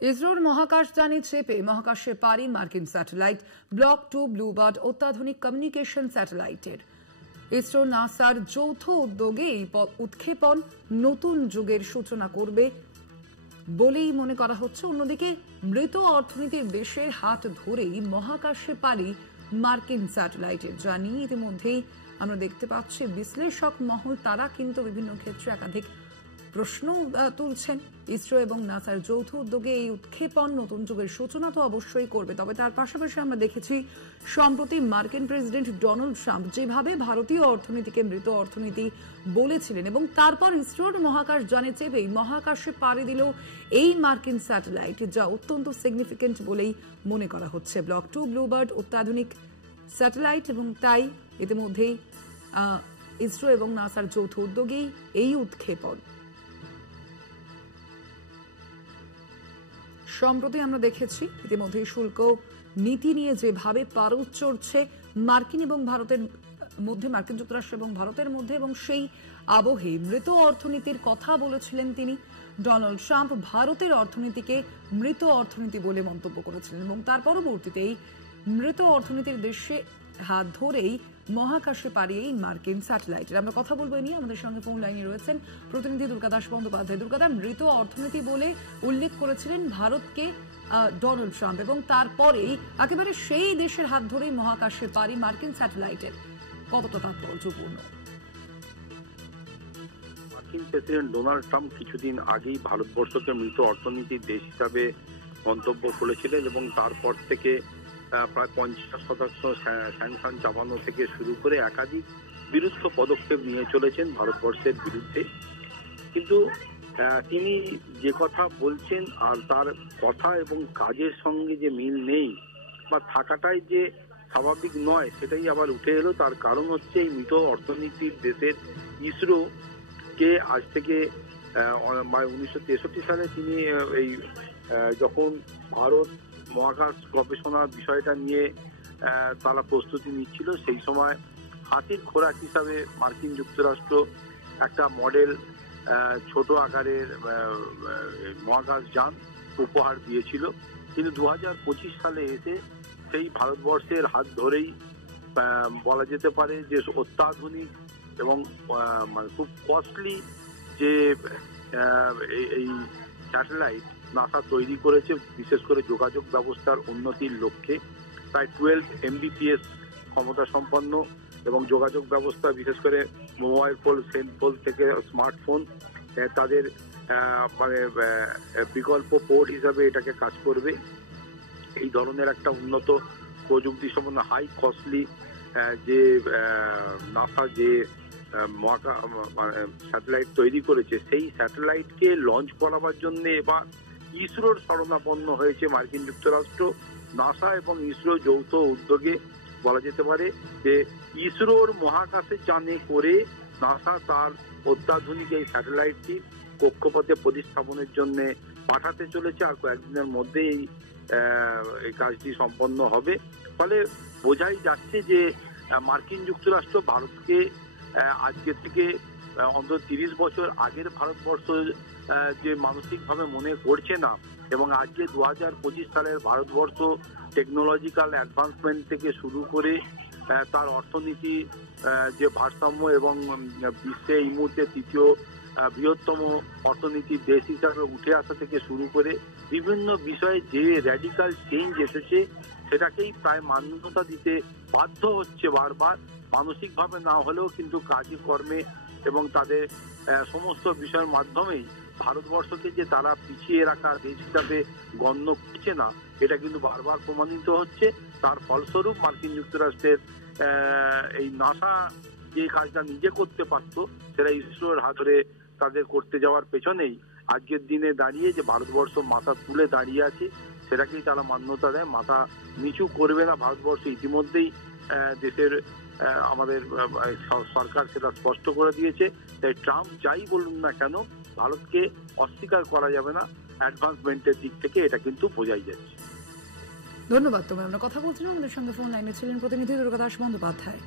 ইসরোর মহাকাশযানে চেপে মহাকাশে পারি মার্কিন স্যাটেলাইট ব্লক 2 ব্লুবার্ড অত্যাধুনিক কমিউনিকেশন স্যাটেলাইটের। ইসরো নাসার যৌথ উদ্যোগে এই উৎক্ষেপণ নতুন যুগের সূচনা করবে বলেই মনে করা হচ্ছে। অন্যদিকে মৃত অর্থনীতির দেশের হাত ধরেই মহাকাশে পারি মার্কিন স্যাটেলাইটের, যা নিয়ে ইতিমধ্যেই আমরা দেখতে পাচ্ছি বিশ্লেষক মহল তারা কিন্তু বিভিন্ন ক্ষেত্রে একাধিক প্রশ্ন তুলছেন। ইসরো এবং নাসার যৌথ উদ্যোগে এই উৎক্ষেপণ নতুন যুগের সূচনা তো অবশ্যই করবে, তবে তার পাশাপাশি আমরা দেখেছি সম্প্রতি মার্কিন প্রেসিডেন্ট ডোনাল্ড ট্রাম্প যেভাবে ভারতীয় অর্থনীতিকে মৃত অর্থনীতি বলেছিলেন এবং তারপর ইসরোর মহাকাশযানে চেপেই মহাকাশে পাড়ি দিল এই মার্কিন স্যাটেলাইট, যা অত্যন্ত সিগনিফিকেন্ট বলেই মনে করা হচ্ছে। ব্লক 2 ব্লুবার্ড অত্যাধুনিক স্যাটেলাইট এবং তাই ইতিমধ্যেই ইসরো এবং নাসার যৌথ উদ্যোগেই এই উৎক্ষেপণ। সম্প্রতি আমরা দেখেছি ইতিমধ্যে শুল্ক নীতি নিয়ে যেভাবে পারদ চড়ছে মার্কিন যুক্তরাষ্ট্র এবং ভারতের মধ্যে, এবং সেই আবহে মৃত অর্থনীতির কথা বলেছিলেন তিনি। ডোনাল্ড ট্রাম্প ভারতের অর্থনীতিকে মৃত অর্থনীতি বলে মন্তব্য করেছিলেন এবং তার পরবর্তীতেই মৃত অর্থনীতির দেশে হাত ধরেই মহাকাশে পাড়ি এই মার্কিন স্যাটেলাইটের। আমরা কথা বলবো নিয়ে, আমাদের সঙ্গে ফোন লাইনে রয়েছেন প্রতিনিধি দুর্গাদাস বন্দ্যোপাধ্যায়। দুর্গাদা, মৃত অর্থনীতি বলে উল্লেখ করেছিলেন ভারতকে ডোনাল্ড ট্রাম্প এবং তারপরেই একেবারে সেই দেশের হাত ধরেই মহাকাশে পাড়ি মার্কিন স্যাটেলাইটের, কতটা তাৎপর্যপূর্ণ? মার্কিন প্রেসিডেন্ট ডোনাল্ড ট্রাম্প কিছুদিন আগেই ভারতবর্ষকে মৃত অর্থনীতির দেশ হিসাবে মন্তব্য করেছিলেন এবং তারপর থেকে প্রায় 50% স্যাংশন চাপানো থেকে শুরু করে একাধিক বিরুদ্ধ পদক্ষেপ নিয়ে চলেছেন ভারতবর্ষের বিরুদ্ধে। কিন্তু তিনি যে কথা বলছেন আর তার কথা এবং কাজের সঙ্গে যে মিল নেই বা থাকাটাই যে স্বাভাবিক নয়, সেটাই আবার উঠে এলো। তার কারণ হচ্ছে এই মৃত অর্থনীতির দেশের ইসরোকে আজ থেকে 1963 সালে তিনি এই যখন ভারত মহাকাশ গবেষণার বিষয়টা নিয়ে তারা প্রস্তুতি নিচ্ছিল, সেই সময় হাতির খোরাক হিসাবে মার্কিন যুক্তরাষ্ট্র একটা মডেল ছোট আকারের মহাকাশযান উপহার দিয়েছিল। কিন্তু 2025 সালে এসে সেই ভারতবর্ষের হাত ধরেই বলা যেতে পারে যে অত্যাধুনিক এবং খুব কস্টলি যে এই স্যাটেলাইট নাসা তৈরি করেছে, বিশেষ করে যোগাযোগ ব্যবস্থার উন্নতির লক্ষ্যে। প্রায় 12 Mbps ক্ষমতা সম্পন্ন এবং যোগাযোগ ব্যবস্থা, বিশেষ করে মোবাইল ফোন, সেলফোন থেকে স্মার্টফোন, তাদের বিকল্প পোর্ট হিসাবে এটাকে কাজ করবে। এই ধরনের একটা উন্নত প্রযুক্তি সম্পন্ন হাই কস্টলি যে নাসা যে স্যাটেলাইট তৈরি করেছে, সেই স্যাটেলাইটকে লঞ্চ করাবার জন্য এবার ইসরোর শরণাপন্ন হয়েছে মার্কিন যুক্তরাষ্ট্র। নাসা এবং ইসরো যৌথ উদ্যোগে বলা যেতে পারে যে ইসরোর মহাকাশে যানে করে নাসা তার অত্যাধুনিক এই স্যাটেলাইটটি কক্ষপথে প্রতিস্থাপনের জন্য পাঠাতে চলেছে। আর কয়েকদিনের মধ্যেই এই কাজটি সম্পন্ন হবে। ফলে বোঝাই যাচ্ছে যে মার্কিন যুক্তরাষ্ট্র ভারতকে আজকে থেকে অন্তত 30 বছর আগের ভারতবর্ষ যে মানসিকভাবে মনে করছে না, এবং আজকে 2025 সালের ভারতবর্ষ টেকনোলজিক্যাল অ্যাডভান্সমেন্ট থেকে শুরু করে তার অর্থনীতি যে ভারসাম্য এবং বিশ্বে এই মুহূর্তে তৃতীয় বৃহত্তম অর্থনীতির দেশ হিসাবে উঠে আসা থেকে শুরু করে বিভিন্ন বিষয়ে যে র্যাডিক্যাল চেঞ্জ এসেছে, সেটাকেই প্রায় মান্যতা দিতে বাধ্য হচ্ছে বারবার, মানসিকভাবে না হলেও কিন্তু কাজে কর্মে এবং তাদের সমস্ত বিষয়ের মাধ্যমেই ভারতবর্ষকে যে তারা পিছিয়ে রাখা দেশ হিসাবে গণ্য করছে না, এটা কিন্তু বারবার প্রমাণিত হচ্ছে। তার ফলস্বরূপ মার্কিন যুক্তরাষ্ট্রের এই নাসা যে কাজটা নিজে করতে পারত, সেটা ইসরোর হাত ধরে তাদের করতে যাওয়ার পেছনেই আজকের দিনে দাঁড়িয়ে যে ভারতবর্ষ মাথা তুলে দাঁড়িয়ে আছে, সেটাকেই তারা মান্যতা দেয়। মাথা নিচু করবে না ভারতবর্ষ, ইতিমধ্যেই দেশের আমাদের সরকার সেটা স্পষ্ট করে দিয়েছে। তাই ট্রাম্প যাই বলুন না কেন, ভারতকে অস্বীকার করা যাবে না অ্যাডভান্সমেন্টের দিক থেকে, এটা কিন্তু বোঝাই যাচ্ছে। ধন্যবাদ তোমায়। আমরা কথা বলছিলাম, আমাদের সঙ্গে ফোন লাইনে ছিলেন প্রতিনিধি দুর্গাদাস বন্দ্যোপাধ্যায়।